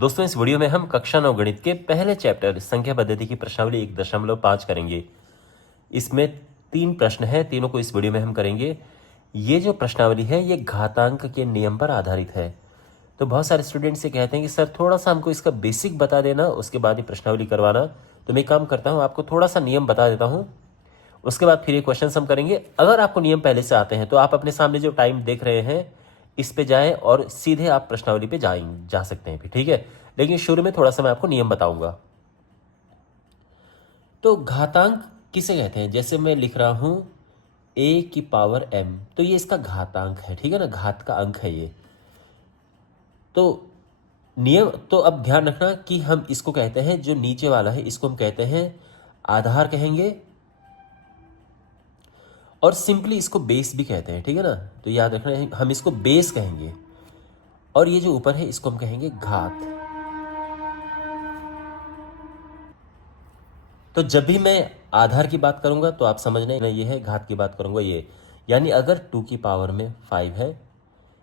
दोस्तों इस वीडियो में हम कक्षा 9 गणित के पहले चैप्टर संख्या पद्धति की प्रश्नावली 1.5 करेंगे। इसमें 3 प्रश्न हैं, तीनों को इस वीडियो में हम करेंगे। ये जो प्रश्नावली है ये घातांक के नियम पर आधारित है। तो बहुत सारे स्टूडेंट से कहते हैं कि सर थोड़ा सा हमको इसका बेसिक बता देना, उसके बाद ही प्रश्नावली करवाना। तो मैं काम करता हूँ, आपको थोड़ा सा नियम बता देता हूँ, उसके बाद फिर ये क्वेश्चन हम करेंगे। अगर आपको नियम पहले से आते हैं तो आप अपने सामने जो टाइम देख रहे हैं इस पे जाएं और सीधे आप प्रश्नावली पे जा सकते हैं भी, ठीक है। लेकिन शुरू में थोड़ा सा मैं आपको नियम बताऊंगा। तो घातांक किसे कहते हैं? जैसे मैं लिख रहा हूं a की पावर m, तो ये इसका घातांक है, ठीक है ना, घात का अंक है ये। तो नियम, तो अब ध्यान रखना कि हम इसको कहते हैं, जो नीचे वाला है इसको हम कहते हैं आधार कहेंगे, और सिंपली इसको बेस भी कहते हैं, ठीक है ना। तो याद रखना है हम इसको बेस कहेंगे, और ये जो ऊपर है इसको हम कहेंगे घात। तो जब भी मैं आधार की बात करूंगा तो आप समझना ये है, घात की बात करूंगा ये, यानी अगर 2 की पावर में 5 है,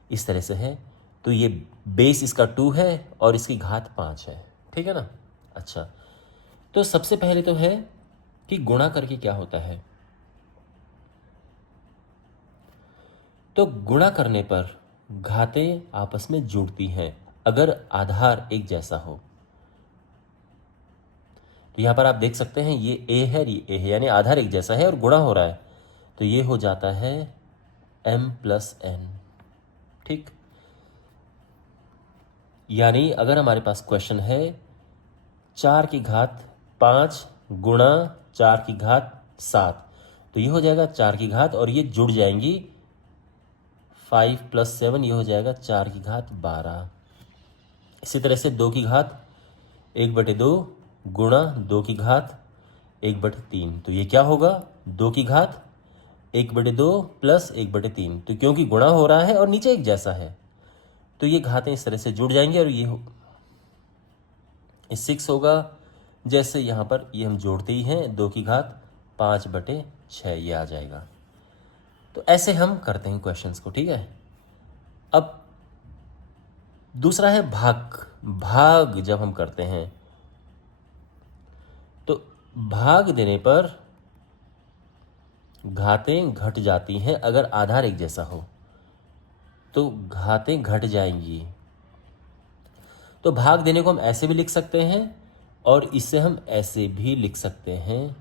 इस तरह से है, तो ये बेस इसका 2 है और इसकी घात 5 है, ठीक है ना। अच्छा, तो सबसे पहले तो है कि गुणा करके क्या होता है। तो गुणा करने पर घातें आपस में जुड़ती हैं अगर आधार एक जैसा हो। तो यहां पर आप देख सकते हैं ये a है, ये a है, यानी आधार एक जैसा है और गुणा हो रहा है, तो ये हो जाता है m प्लस n, ठीक। यानी अगर हमारे पास क्वेश्चन है 4 की घात 5 गुणा 4 की घात 7, तो ये हो जाएगा 4 की घात, और ये जुड़ जाएंगी 5 प्लस 7, ये हो जाएगा 4 की घात 12। इसी तरह से 2 की घात 1/2 गुणा 2 की घात 1/3, तो ये क्या होगा 2 की घात 1/2 प्लस 1/3। तो क्योंकि गुणा हो रहा है और नीचे एक जैसा है, तो ये घातें इस तरह से जुड़ जाएंगी और ये 6 होगा। जैसे यहाँ पर ये हम जोड़ते ही हैं, 2 की घात 5/6 ये आ जाएगा। तो ऐसे हम करते हैं क्वेश्चंस को, ठीक है। अब दूसरा है भाग। भाग जब हम करते हैं तो भाग देने पर घातें घट जाती हैं अगर आधार एक जैसा हो, तो घातें घट जाएंगी। तो भाग देने को हम ऐसे भी लिख सकते हैं और इसे हम ऐसे भी लिख सकते हैं,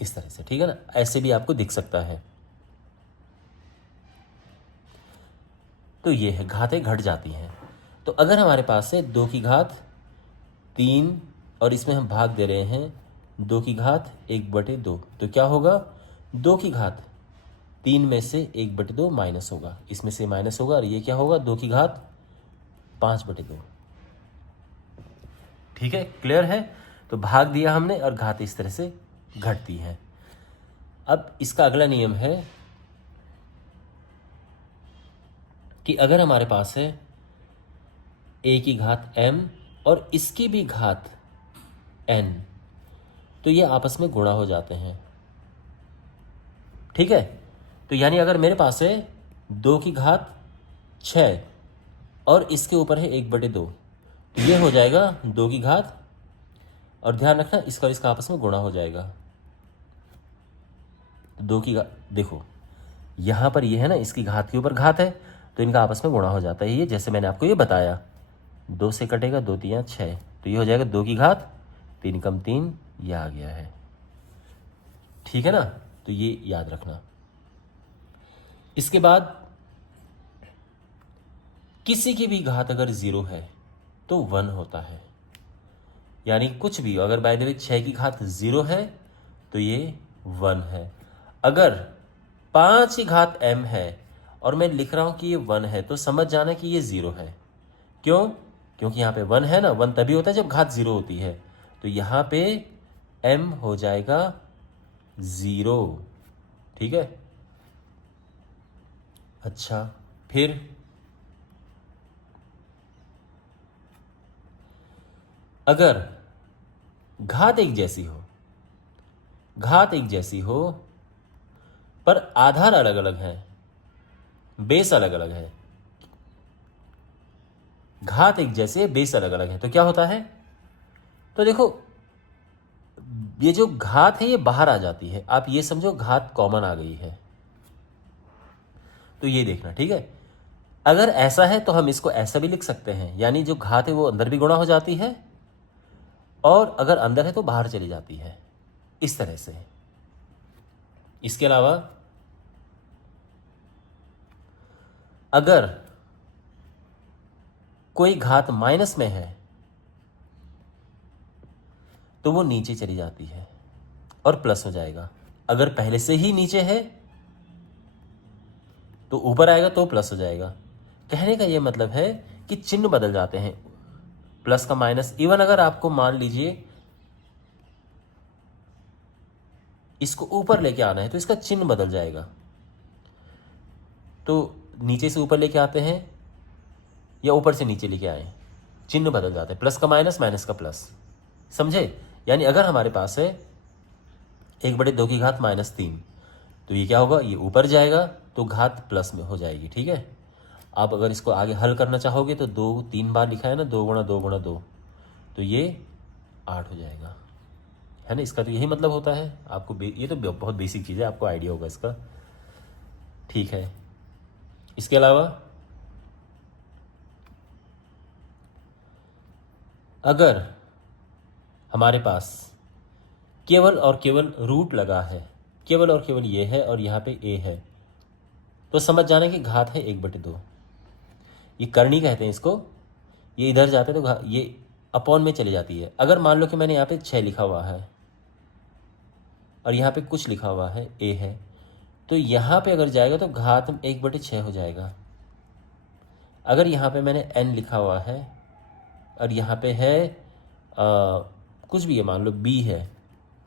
इस तरह से, ठीक है ना, ऐसे भी आपको दिख सकता है। तो ये है घातें घट जाती हैं। तो अगर हमारे पास है 2 की घात 3 और इसमें हम भाग दे रहे हैं 2 की घात 1/2, तो क्या होगा 2 की घात 3 में से 1/2 माइनस होगा, इसमें से माइनस होगा, और ये क्या होगा 2 की घात 5/2, ठीक है, क्लियर है। तो भाग दिया हमने और घात इस तरह से घटती है। अब इसका अगला नियम है कि अगर हमारे पास है a की घात m और इसकी भी घात n, तो ये आपस में गुणा हो जाते हैं, ठीक है। तो यानी अगर मेरे पास है 2 की घात 6 और इसके ऊपर है 1/2, तो ये हो जाएगा 2 की घात, और ध्यान रखना इसका और इसका आपस में गुणा हो जाएगा। 2 की घात, देखो यहां पर ये है ना, इसकी घात के ऊपर घात है, तो इनका आपस में गुणा हो जाता है। ये जैसे मैंने आपको ये बताया, 2 से कटेगा 2 3 6, तो ये हो जाएगा 2 की घात 3 कम 3, ये आ गया है, ठीक है ना। तो ये याद रखना। इसके बाद किसी की भी घात अगर 0 है तो 1 होता है, यानी कुछ भी अगर बाय द वे 6 की घात 0 है तो ये 1 है। अगर 5 की घात m है और मैं लिख रहा हूं कि ये 1 है, तो समझ जाना कि ये 0 है। क्यों? क्योंकि यहाँ पे 1 है ना, 1 तभी होता है जब घात 0 होती है, तो यहाँ पे m हो जाएगा 0, ठीक है। अच्छा, फिर अगर घात एक जैसी हो, घात एक जैसी हो पर आधार अलग अलग है, बेस अलग अलग है, घात एक जैसे है, बेस अलग अलग है, तो क्या होता है, तो देखो ये जो घात है ये बाहर आ जाती है, आप ये समझो घात कॉमन आ गई है, तो ये देखना, ठीक है। अगर ऐसा है तो हम इसको ऐसा भी लिख सकते हैं, यानी जो घात है वो अंदर भी गुणा हो जाती है, और अगर अंदर है तो बाहर चली जाती है, इस तरह से। इसके अलावा अगर कोई घात माइनस में है तो वो नीचे चली जाती है और प्लस हो जाएगा। अगर पहले से ही नीचे है तो ऊपर आएगा तो प्लस हो जाएगा। कहने का ये मतलब है कि चिन्ह बदल जाते हैं, प्लस का माइनस। इवन अगर आपको मान लीजिए इसको ऊपर लेके आना है तो इसका चिन्ह बदल जाएगा, तो नीचे से ऊपर लेके आते हैं या ऊपर से नीचे लेके आए, चिन्ह बदल जाते हैं, प्लस का माइनस, माइनस का प्लस, समझे। यानी अगर हमारे पास है 1/2 -3, तो ये क्या होगा, ये ऊपर जाएगा तो घात प्लस में हो जाएगी, ठीक है। आप अगर इसको आगे हल करना चाहोगे तो 2-3 बार लिखा है ना, 2 × 2 × 2, तो ये 8 हो जाएगा, है ना। इसका तो यही मतलब होता है। आपको ये तो बहुत बेसिक चीज़ है, आपको आइडिया होगा इसका, ठीक है। इसके अलावा अगर हमारे पास केवल और केवल रूट लगा है, केवल और केवल ये है और यहाँ पे ए है, तो समझ जाना कि घात है 1/2। ये करनी कहते हैं इसको। ये इधर जाते हैं तो ये अपॉन में चली जाती है। अगर मान लो कि मैंने यहाँ पे 6 लिखा हुआ है और यहाँ पे कुछ लिखा हुआ है, ए है, तो यहाँ पे अगर जाएगा तो घात 1/6 हो जाएगा। अगर यहाँ पे मैंने n लिखा हुआ है और यहाँ पे है कुछ भी है, मान लो b है,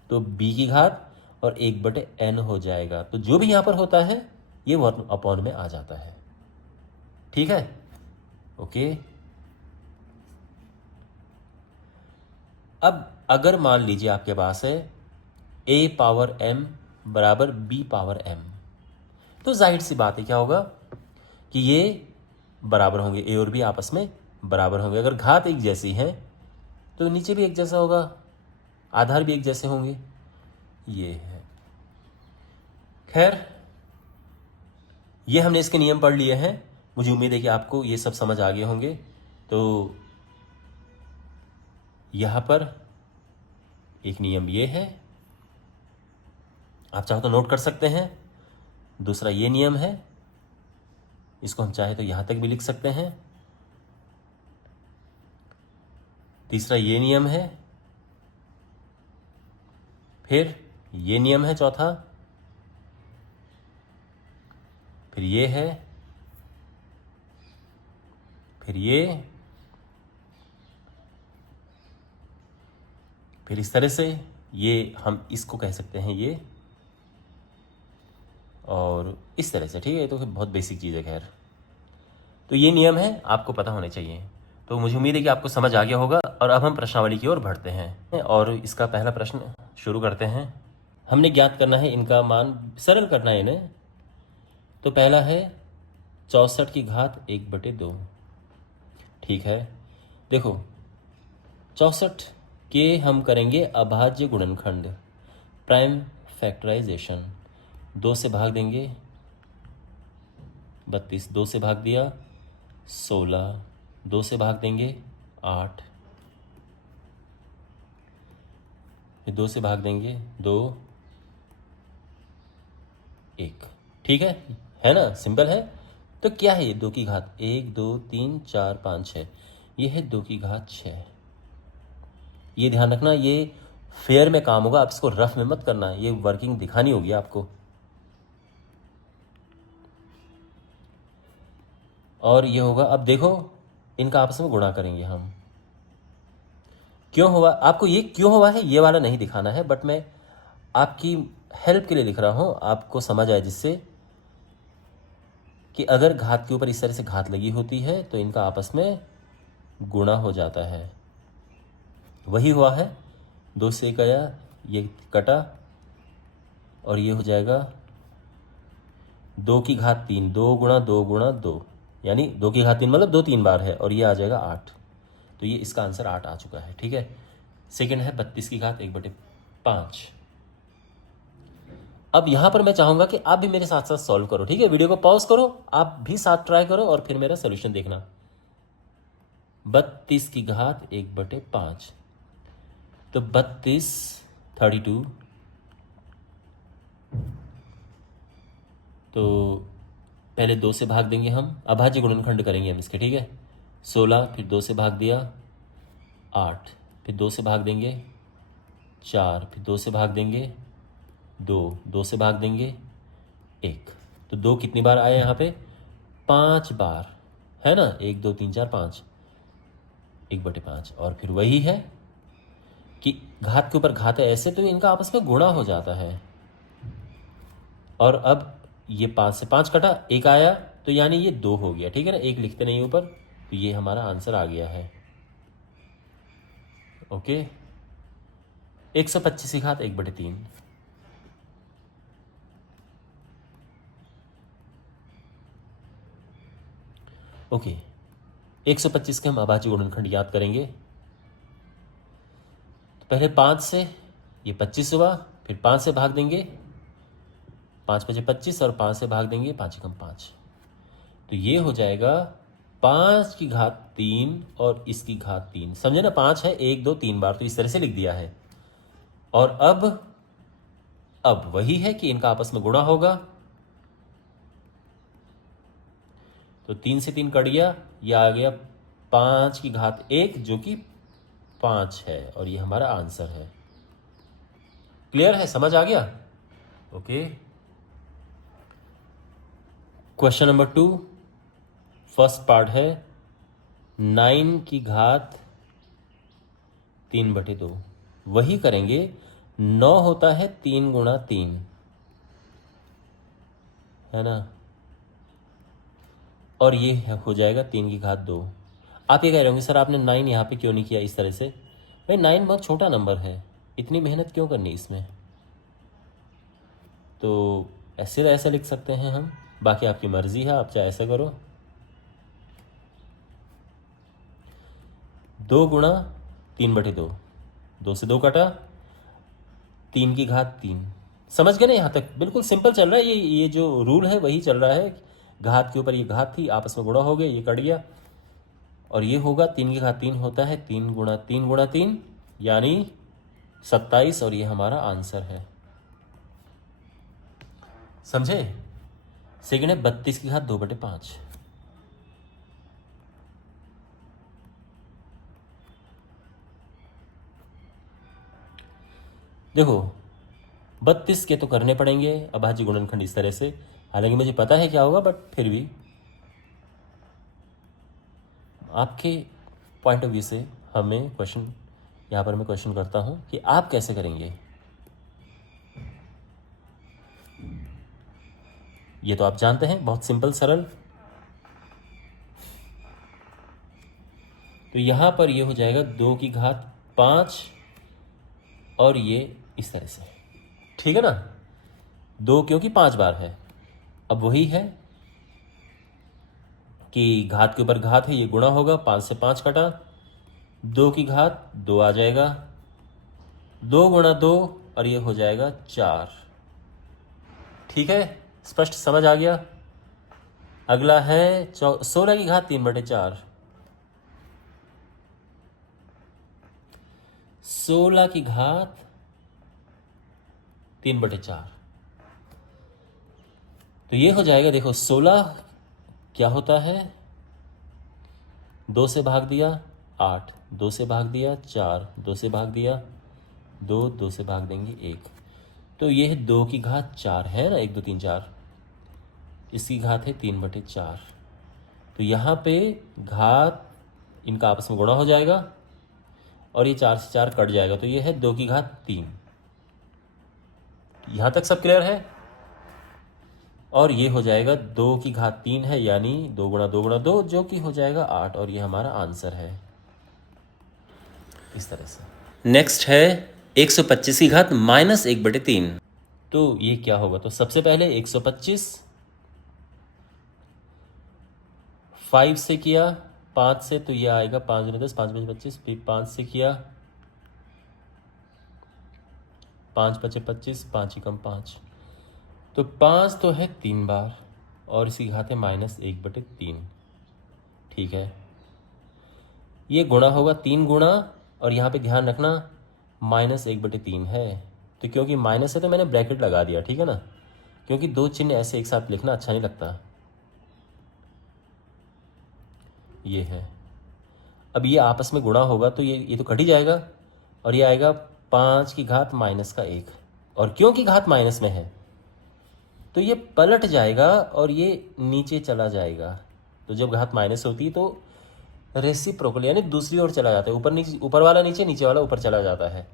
तो b की घात और 1/n हो जाएगा। तो जो भी यहाँ पर होता है ये वन अपॉन में आ जाता है, ठीक है, ओके। अब अगर मान लीजिए आपके पास है a⁻m बराबर b⁻m, तो जाहिर सी बात है क्या होगा कि ये बराबर होंगे, a और b आपस में बराबर होंगे। अगर घात एक जैसी है तो नीचे भी एक जैसा होगा, आधार भी एक जैसे होंगे, ये है। खैर, ये हमने इसके नियम पढ़ लिए हैं। मुझे उम्मीद है कि आपको ये सब समझ आ गए होंगे। तो यहाँ पर एक नियम ये है, आप चाहो तो नोट कर सकते हैं। दूसरा ये नियम है, इसको हम चाहे तो यहाँ तक भी लिख सकते हैं। तीसरा ये नियम है, फिर ये नियम है चौथा, फिर ये है, फिर ये, फिर इस तरह से ये हम इसको कह सकते हैं ये, और इस तरह से, ठीक है। तो फिर बहुत बेसिक चीज़ है। खैर, तो ये नियम है, आपको पता होने चाहिए। तो मुझे उम्मीद है कि आपको समझ आ गया होगा। और अब हम प्रश्नावली की ओर बढ़ते हैं और इसका पहला प्रश्न शुरू करते हैं। हमने ज्ञात करना है इनका मान, सरल करना है इन्हें। तो पहला है 64 की घात 1/2, ठीक है। देखो 64 के हम करेंगे अभाज्य गुणनखंड, प्राइम फैक्टराइजेशन। 2 से भाग देंगे 32, 2 से भाग दिया 16, 2 से भाग देंगे 8, फिर 2 से भाग देंगे 2, 1, ठीक है ना, सिंपल है। तो क्या है ये 2 की घात, 1 2 3 4 5 6, ये है 2 की घात 6। ये ध्यान रखना, ये फेयर में काम होगा, आप इसको रफ में मत करना, ये वर्किंग दिखानी होगी आपको। और ये होगा, अब देखो इनका आपस में गुणा करेंगे हम। क्यों हुआ, आपको ये क्यों हुआ है ये वाला नहीं दिखाना है, बट मैं आपकी हेल्प के लिए लिख रहा हूँ, आपको समझ आए, जिससे कि अगर घात के ऊपर इस तरह से घात लगी होती है तो इनका आपस में गुणा हो जाता है। वही हुआ है, 2 से गया, ये कटा और ये हो जाएगा 2 की घात 3, 2 × 2 × 2, यानी 2 की घात 3 मतलब 2 3 बार है, और ये आ जाएगा 8। तो ये इसका आंसर 8 आ चुका है। ठीक है। सेकंड है 32 की घात 1/5। अब यहां पर मैं चाहूंगा कि आप भी मेरे साथ साथ सॉल्व करो। ठीक है, वीडियो को पॉज करो, आप भी साथ ट्राई करो और फिर मेरा सोल्यूशन देखना। 32 की घात 1/5, तो 32 32, तो पहले 2 से भाग देंगे हम, अभाज्य गुणनखंड करेंगे हम इसके। ठीक है, 16, फिर 2 से भाग दिया 8, फिर 2 से भाग देंगे 4, फिर 2 से भाग देंगे 2, 2 से भाग देंगे 1। तो 2 कितनी बार आए यहाँ पे? 5 बार, है ना। 1 2 3 4 5, 1/5। और फिर वही है कि घात के ऊपर घात है ऐसे, तो इनका आपस में गुणा हो जाता है। और अब ये 5 से 5 कटा, 1 आया, तो यानी ये 2 हो गया। ठीक है ना, 1 लिखते नहीं ऊपर, तो ये हमारा आंसर आ गया है। ओके। 125 की घात 1/3, ओके। 125 के हम अभाज्य गुणनखंड याद करेंगे। तो पहले 5 से, ये 25 हुआ, फिर 5 से भाग देंगे, 5 5 25, और 5 से भाग देंगे 5 कम 5, तो ये हो जाएगा 5 की घात 3 और इसकी घात 3। समझे ना, 5 है 1 2 3 बार, तो इस तरह से लिख दिया है। और अब वही है कि इनका आपस में गुणा होगा, तो 3 से 3 कट गया, ये आ गया 5 की घात 1 जो कि 5 है, और ये हमारा आंसर है। क्लियर है, समझ आ गया? Okay. Question number 2, first part है 9 की घात 3/2। वही करेंगे, 9 होता है 3 गुणा 3, है ना, और ये हो जाएगा 3 की घात 2। आप ये कह रहे होंगे सर आपने 9 यहाँ पे क्यों नहीं किया इस तरह से? भाई 9 बहुत छोटा नंबर है, इतनी मेहनत क्यों करनी इसमें? तो ऐसे लिख सकते हैं हम, बाकी आपकी मर्जी है, आप चाहे ऐसा करो। 2 गुणा 3/2, 2 से 2 कटा, 3 की घात 3। समझ गए ना? यहाँ तक बिल्कुल सिंपल चल रहा है, ये जो रूल है वही चल रहा है। घात के ऊपर ये घात थी, आपस में गुणा हो गया, ये कट गया, और ये होगा 3 की घात 3 होता है 3 गुणा 3 गुणा 3, यानी 27, और ये हमारा आंसर है। समझे? सेकंड है 32 की घात 2/5। देखो 32 के तो करने पड़ेंगे अभाज्य गुणनखंड इस तरह से, हालांकि मुझे पता है क्या होगा, बट फिर भी आपके पॉइंट ऑफ व्यू से हमें क्वेश्चन, यहाँ पर मैं क्वेश्चन करता हूँ कि आप कैसे करेंगे। ये तो आप जानते हैं, बहुत सिंपल सरल। तो यहाँ पर ये हो जाएगा 2 की घात 5, और ये इस तरह से, ठीक है ना। 2 क्योंकि 5 बार है। अब वही है कि घात के ऊपर घात है, ये गुणा होगा, 5 से 5 कटा, 2 की घात 2 आ जाएगा, 2 गुणा 2, और ये हो जाएगा 4। ठीक है, स्पष्ट समझ आ गया? अगला है 16 की घात 3/4। 16 की घात 3/4, तो ये हो जाएगा, देखो 16 क्या होता है, 2 से भाग दिया 8, 2 से भाग दिया 4, 2 से भाग दिया 2, 2 से भाग देंगे 1, तो ये है 2 की घात 4, है ना, 1 2 3 4, इसकी घात है 3/4। तो यहाँ पे घात इनका आपस में गुणा हो जाएगा, और ये 4 से 4 कट जाएगा, तो ये है 2 की घात 3। यहाँ तक सब क्लियर है? और ये हो जाएगा 2 की घात 3 है, यानी 2 गुणा 2 गुणा 2, जो कि हो जाएगा 8, और ये हमारा आंसर है इस तरह से। नेक्स्ट है 125 की घात -1/3। तो ये क्या होगा? तो सबसे पहले 125 5 से किया, 5 से तो ये आएगा 5 दूनी 10, 5 बचे 25, फिर 5 से किया, 5 बचे 25, 5 ही कम 5, तो 5 तो है 3 बार और इसकी घात है -1/3। ठीक है, ये गुणा होगा 3 गुणा, और यहाँ पे ध्यान रखना -1/3 है, तो क्योंकि माइनस है तो मैंने ब्रैकेट लगा दिया, ठीक है ना, क्योंकि दो चिन्ह ऐसे एक साथ लिखना अच्छा नहीं लगता। ये है, अब ये आपस में गुणा होगा तो ये तो कट ही जाएगा, और ये आएगा 5 की घात -1, और क्योंकि घात माइनस में है तो ये पलट जाएगा और ये नीचे चला जाएगा। तो जब घात माइनस होती है तो रेसिप्रोकल यानी दूसरी ओर चला जाता है, ऊपर नीचे, ऊपर वाला नीचे, नीचे वाला ऊपर चला जाता है।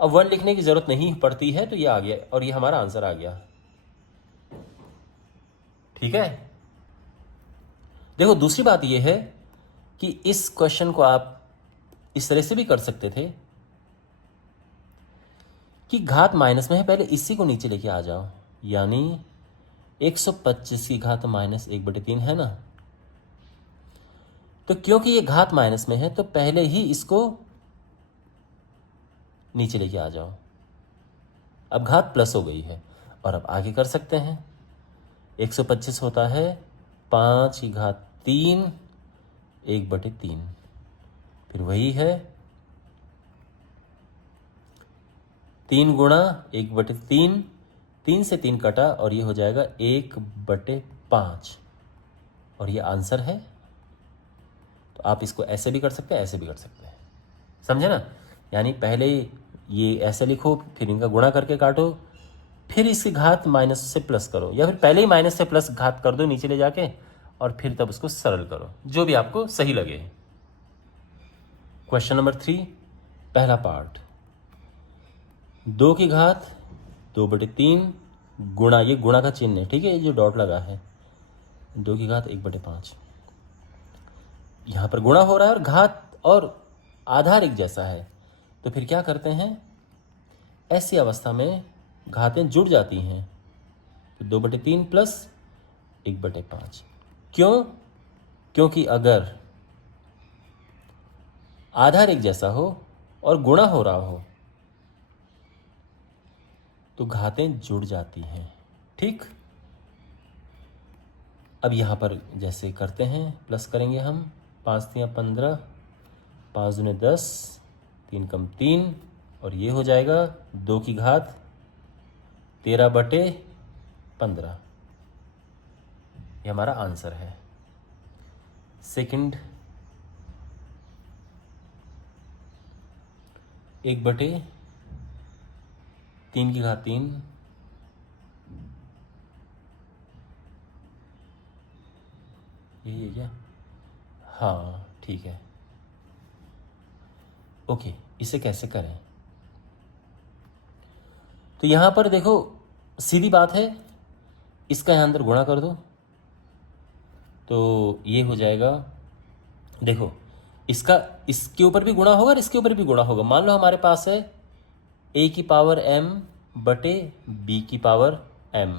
अब 1 लिखने की जरूरत नहीं पड़ती है, तो ये आ गया और ये हमारा आंसर आ गया। ठीक है, देखो दूसरी बात ये है कि इस क्वेश्चन को आप इस तरह से भी कर सकते थे कि घात माइनस में है, पहले इसी को नीचे लेके आ जाओ, यानी 125 की घात -1/3 है ना, तो क्योंकि ये घात माइनस में है तो पहले ही इसको नीचे लेके आ जाओ। अब घात प्लस हो गई है और अब आगे कर सकते हैं। 125 होता है 5 की घात 3 1/3, फिर वही है 3 गुणा 1/3, 3 से 3 कटा और ये हो जाएगा 1/5, और ये आंसर है। तो आप इसको ऐसे भी कर सकते हैं, ऐसे भी कर सकते हैं, समझे ना, यानी पहले ये ऐसे लिखो, फिर इनका गुणा करके काटो, फिर इसकी घात माइनस से प्लस करो, या फिर पहले ही माइनस से प्लस घात कर दो नीचे ले जाके, और फिर तब उसको सरल करो, जो भी आपको सही लगे। क्वेश्चन नंबर 3, पहला पार्ट, 2 की घात 2/3 गुणा, ये गुणा का चिन्ह है, ठीक है, ये जो डॉट लगा है, 2 की घात 1/5, यहां पर गुणा हो रहा है और घात और आधार एक जैसा है, तो फिर क्या करते हैं, ऐसी अवस्था में घातें जुड़ जाती हैं, तो 2/3 प्लस 1/5। क्यों? क्योंकि अगर आधार एक जैसा हो और गुणा हो रहा हो तो घातें जुड़ जाती हैं। ठीक, अब यहां पर जैसे करते हैं, प्लस करेंगे हम, 5 3 15, 5 दूनी 10, 3 कम 3, और ये हो जाएगा 2 की घात 13/15, ये हमारा आंसर है। सेकंड, 1/3 की घात 3, यही है क्या? हाँ ठीक है, ओके, इसे कैसे करें? तो यहां पर देखो सीधी बात है, इसका यहां अंदर गुणा कर दो, तो ये हो जाएगा, देखो इसका इसके ऊपर भी गुणा होगा और इसके ऊपर भी गुणा होगा। मान लो हमारे पास है a की पावर m बटे b की पावर m,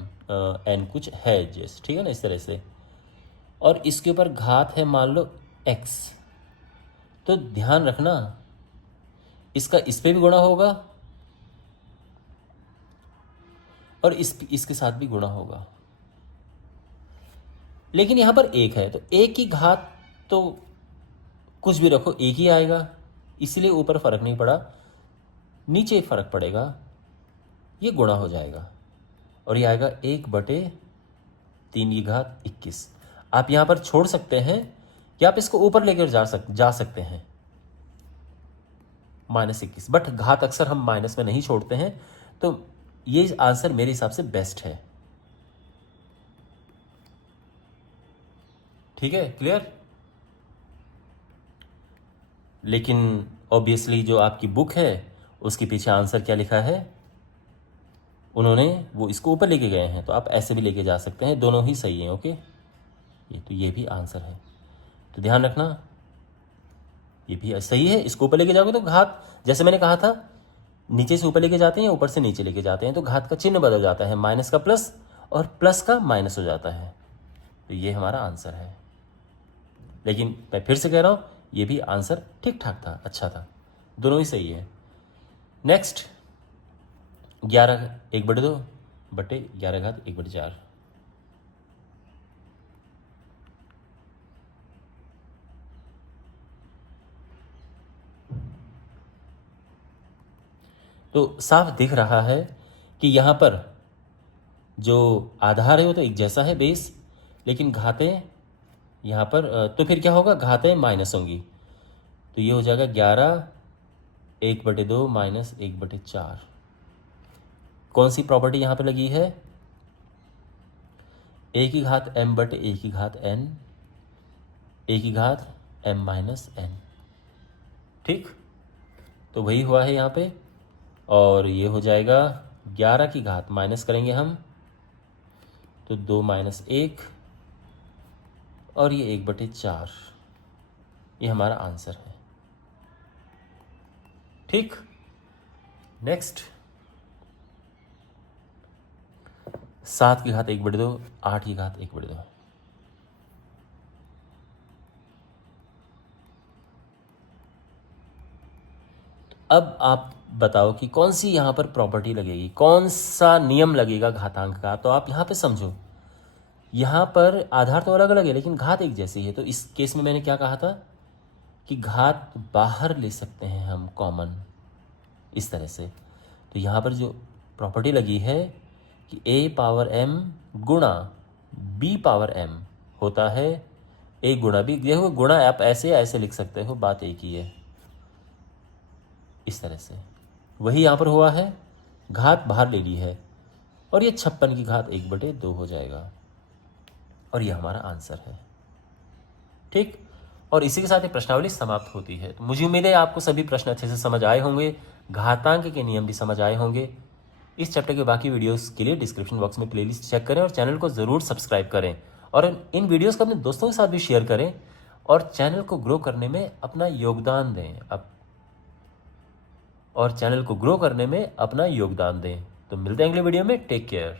n कुछ है जैसे, ठीक है ना, इस तरह से, और इसके ऊपर घात है मान लो x, तो ध्यान रखना इसका इस पे भी गुणा होगा और इसके साथ भी गुणा होगा, लेकिन यहां पर एक है, तो एक की घात तो कुछ भी रखो एक ही आएगा, इसलिए ऊपर फर्क नहीं पड़ा, नीचे फर्क पड़ेगा, ये गुणा हो जाएगा और ये आएगा 1/3 की घात 21। आप यहां पर छोड़ सकते हैं कि आप इसको ऊपर लेकर जा सकते हैं -21, बट घात अक्सर हम माइनस में नहीं छोड़ते हैं, तो ये आंसर मेरे हिसाब से बेस्ट है। ठीक है, क्लियर? लेकिन ऑब्वियसली जो आपकी बुक है उसके पीछे आंसर क्या लिखा है, उन्होंने वो इसको ऊपर लेके गए हैं, तो आप ऐसे भी लेके जा सकते हैं, दोनों ही सही हैं। ओके, ये भी आंसर है, तो ध्यान रखना ये भी सही है। इसको ऊपर लेके जाओगे तो घात, जैसे मैंने कहा था, नीचे से ऊपर लेके जाते हैं या ऊपर से नीचे लेके जाते हैं, तो घात का चिन्ह बदल जाता है, माइनस का प्लस और प्लस का माइनस हो जाता है, तो ये हमारा आंसर है। लेकिन मैं फिर से कह रहा हूँ ये भी आंसर ठीक ठाक था, अच्छा था, दोनों ही सही है। नेक्स्ट 11 1/2 बटे 11^1/4। तो साफ दिख रहा है कि यहाँ पर जो आधार है वो तो एक जैसा है बेस, लेकिन घातें यहाँ पर तो फिर क्या होगा, घातें माइनस होंगी। तो ये हो जाएगा 11 1/2 माइनस 1/4। कौन सी प्रॉपर्टी यहाँ पर लगी है, a की घात m बटे a की घात n, a की घात m माइनस n। ठीक, तो वही हुआ है यहाँ पे। और ये हो जाएगा 11 की घात माइनस करेंगे हम तो 2 माइनस 1 और ये 1/4, ये हमारा आंसर है। ठीक, नेक्स्ट 7 की घात 1/2, 8 की घात 1/2। अब आप बताओ कि कौन सी यहाँ पर प्रॉपर्टी लगेगी, कौन सा नियम लगेगा घातांक का। तो आप यहाँ पे समझो, यहाँ पर आधार तो अलग अलग है लेकिन घात एक जैसी है। तो इस केस में मैंने क्या कहा था कि घात बाहर ले सकते हैं हम कॉमन, इस तरह से। तो यहाँ पर जो प्रॉपर्टी लगी है कि a पावर m गुणा b पावर m होता है a गुणा b। देखो गुणा आप ऐसे लिख सकते हो, बात एक ही है, इस तरह से। वही यहाँ पर हुआ है, घात बाहर ले ली है और ये 56 की घात 1/2 हो जाएगा और ये हमारा आंसर है। ठीक, और इसी के साथ ये प्रश्नावली समाप्त होती है। तो मुझे उम्मीद है आपको सभी प्रश्न अच्छे से समझ आए होंगे, घातांक के नियम भी समझ आए होंगे। इस चैप्टर के बाकी वीडियोस के लिए डिस्क्रिप्शन बॉक्स में प्लेलिस्ट चेक करें और चैनल को ज़रूर सब्सक्राइब करें और इन वीडियोस को अपने दोस्तों के साथ भी शेयर करें और चैनल को ग्रो करने में अपना योगदान दें। तो मिलते हैं अगले वीडियो में, टेक केयर।